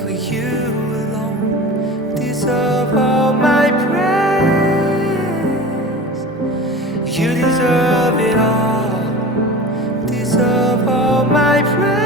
For you alone deserve all my praise. You deserve it all, deserve all my praise.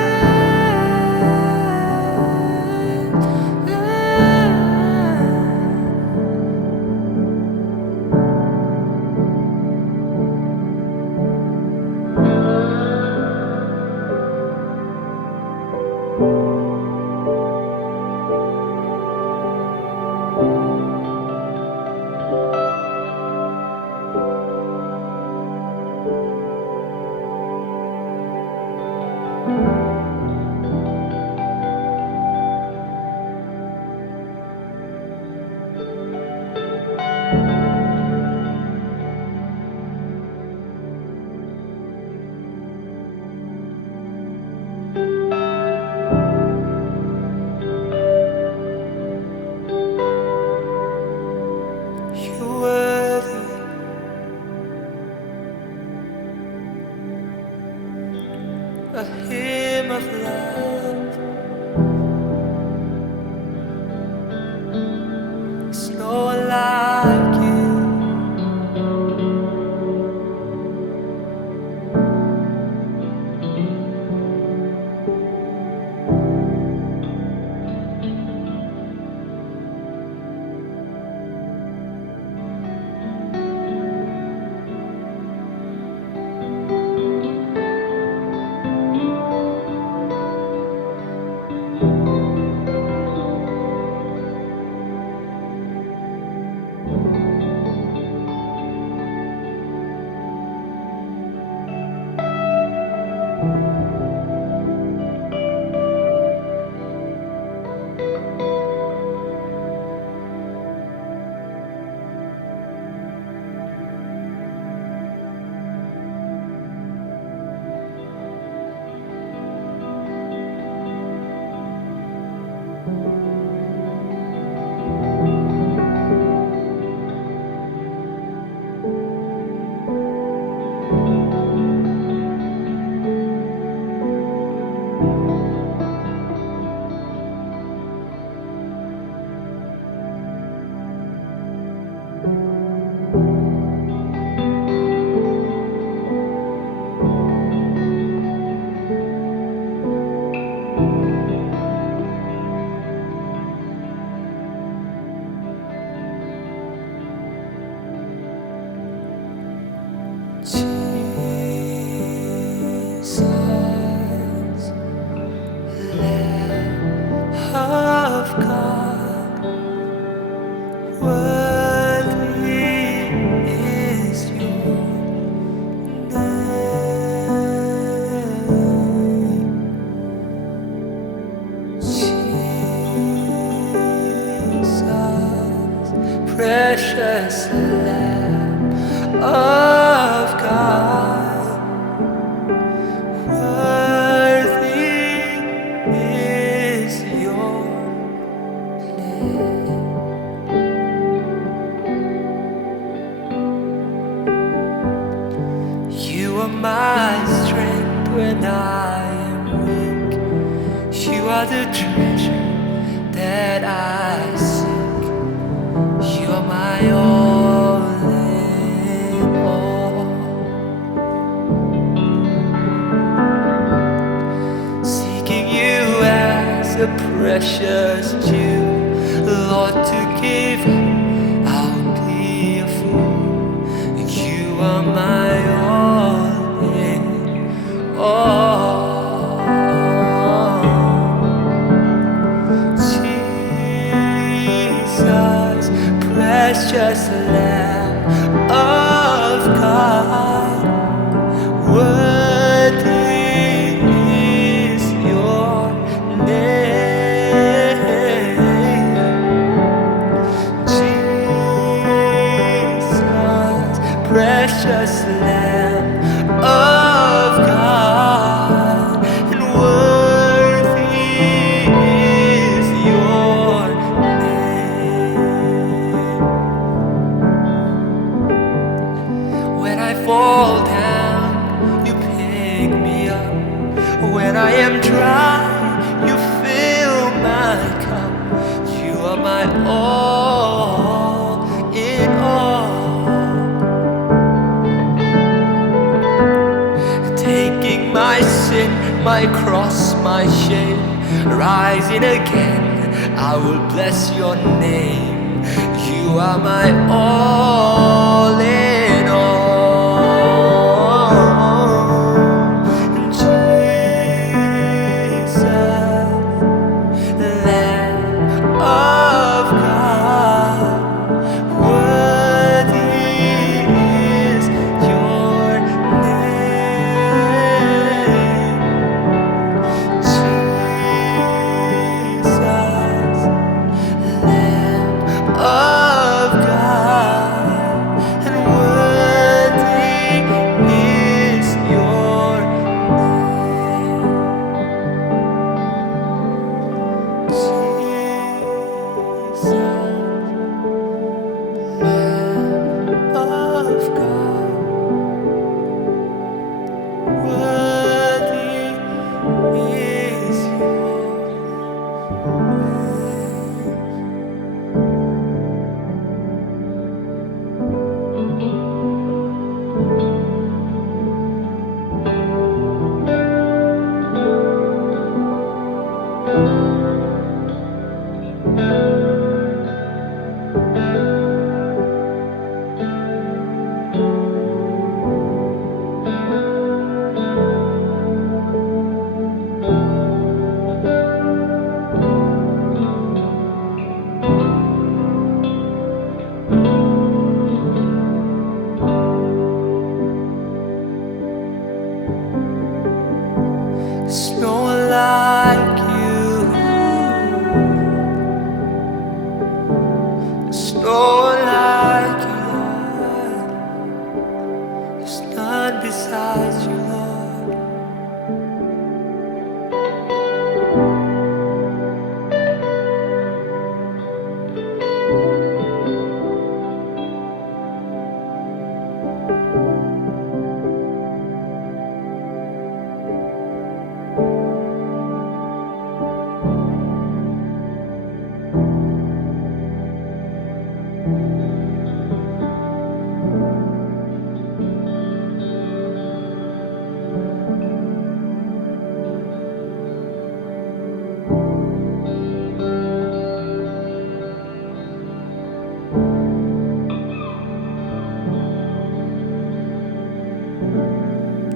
You're worthy, a hymn of love. There's no one like you. Jesus, Lamb of God, worthy is your name. Jesus, precious Lamb of God, worthy is your name. You are my strength when I am weak. You are the treasure that I seek. You are my all in all. Seeking you as a precious Jew, Lord, to give I'll be a fool. You are my all in all. Jesus, precious Lamb of God, worthy is your name. Jesus, precious Lamb of God, and worthy is your name. all in all. Taking my sin, my cross, my shame, rising again, I will bless your name. You are my all in all. Jesus, Lamb of God, worthy is your name. Jesus, Lamb of God, and worthy is your name. Jesus, Lamb of God, worthy is your There's no one like you. There's no one like you, Lord. There's none besides you, Lord.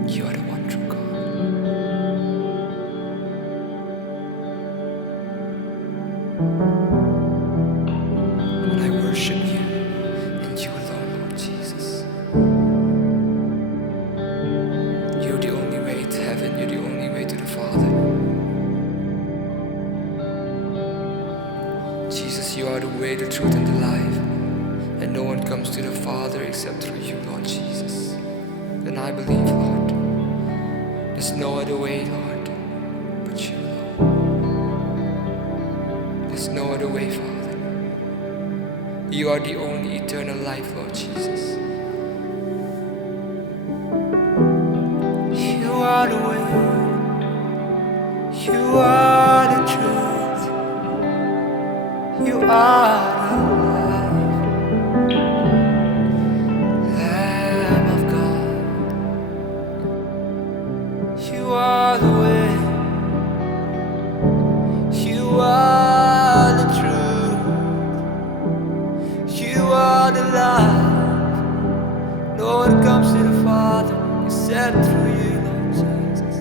You are the one true God. And I worship you and you alone, Lord Jesus. You're the only way to heaven, you're the only way to the Father. Jesus, you are the way, the truth, and the life. And no one comes to the Father except through you, Lord Jesus. And I believe, Lord, there's no other way, Lord, but you, Lord. There's no other way, Father. You are the only eternal life, Lord Jesus. You are the way. You are the truth. You are the life. Lamb of God. You are the way. You are the truth. You are the life. No one comes to the Father except through you, Lord Jesus.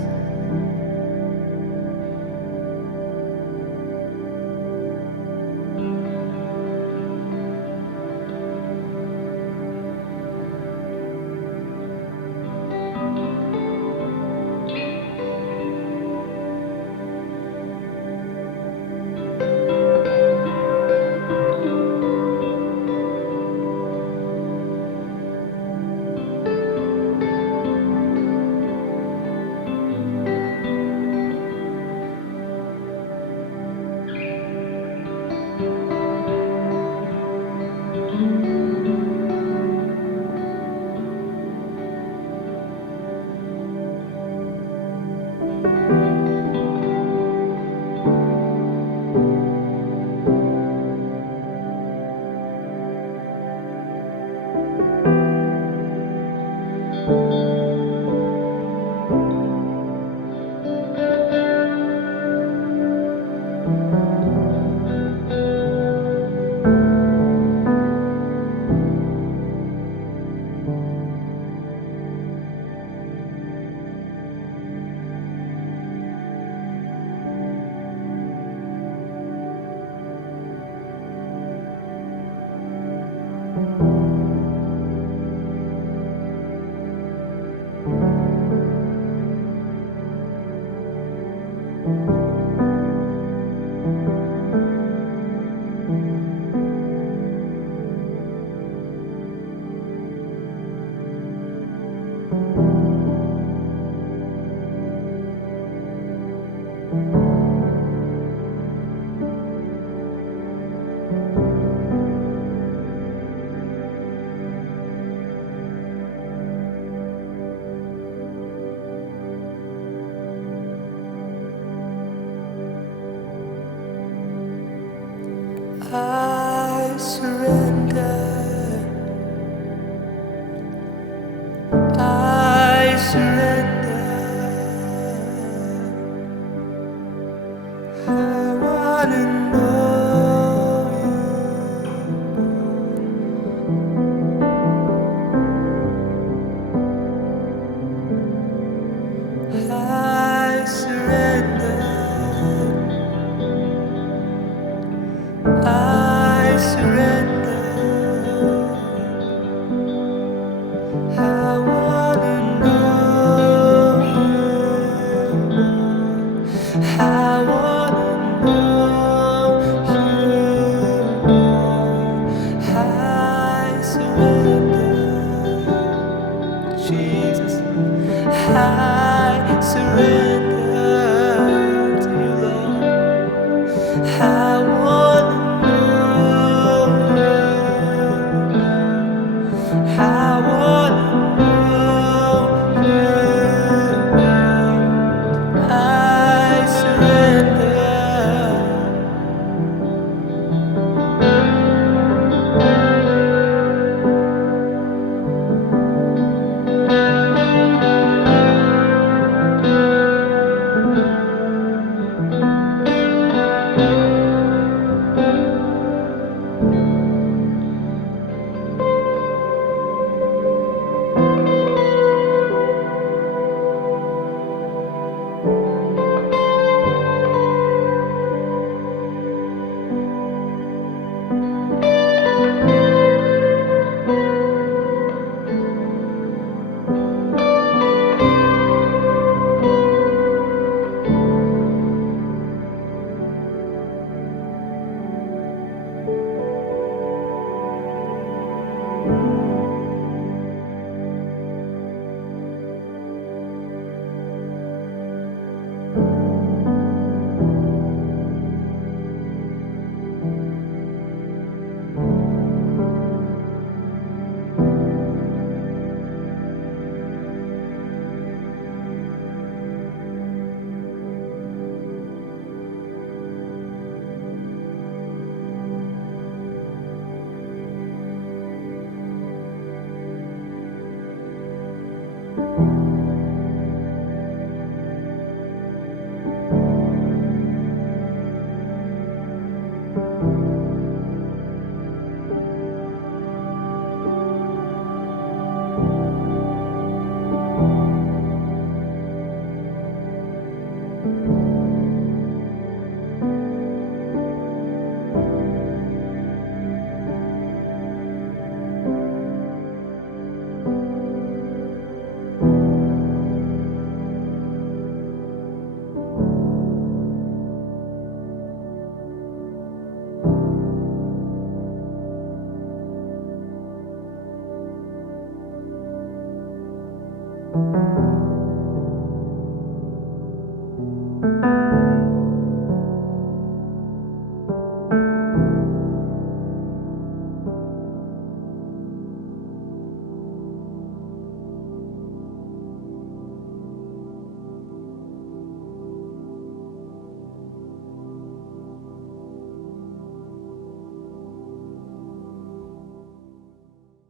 I surrender.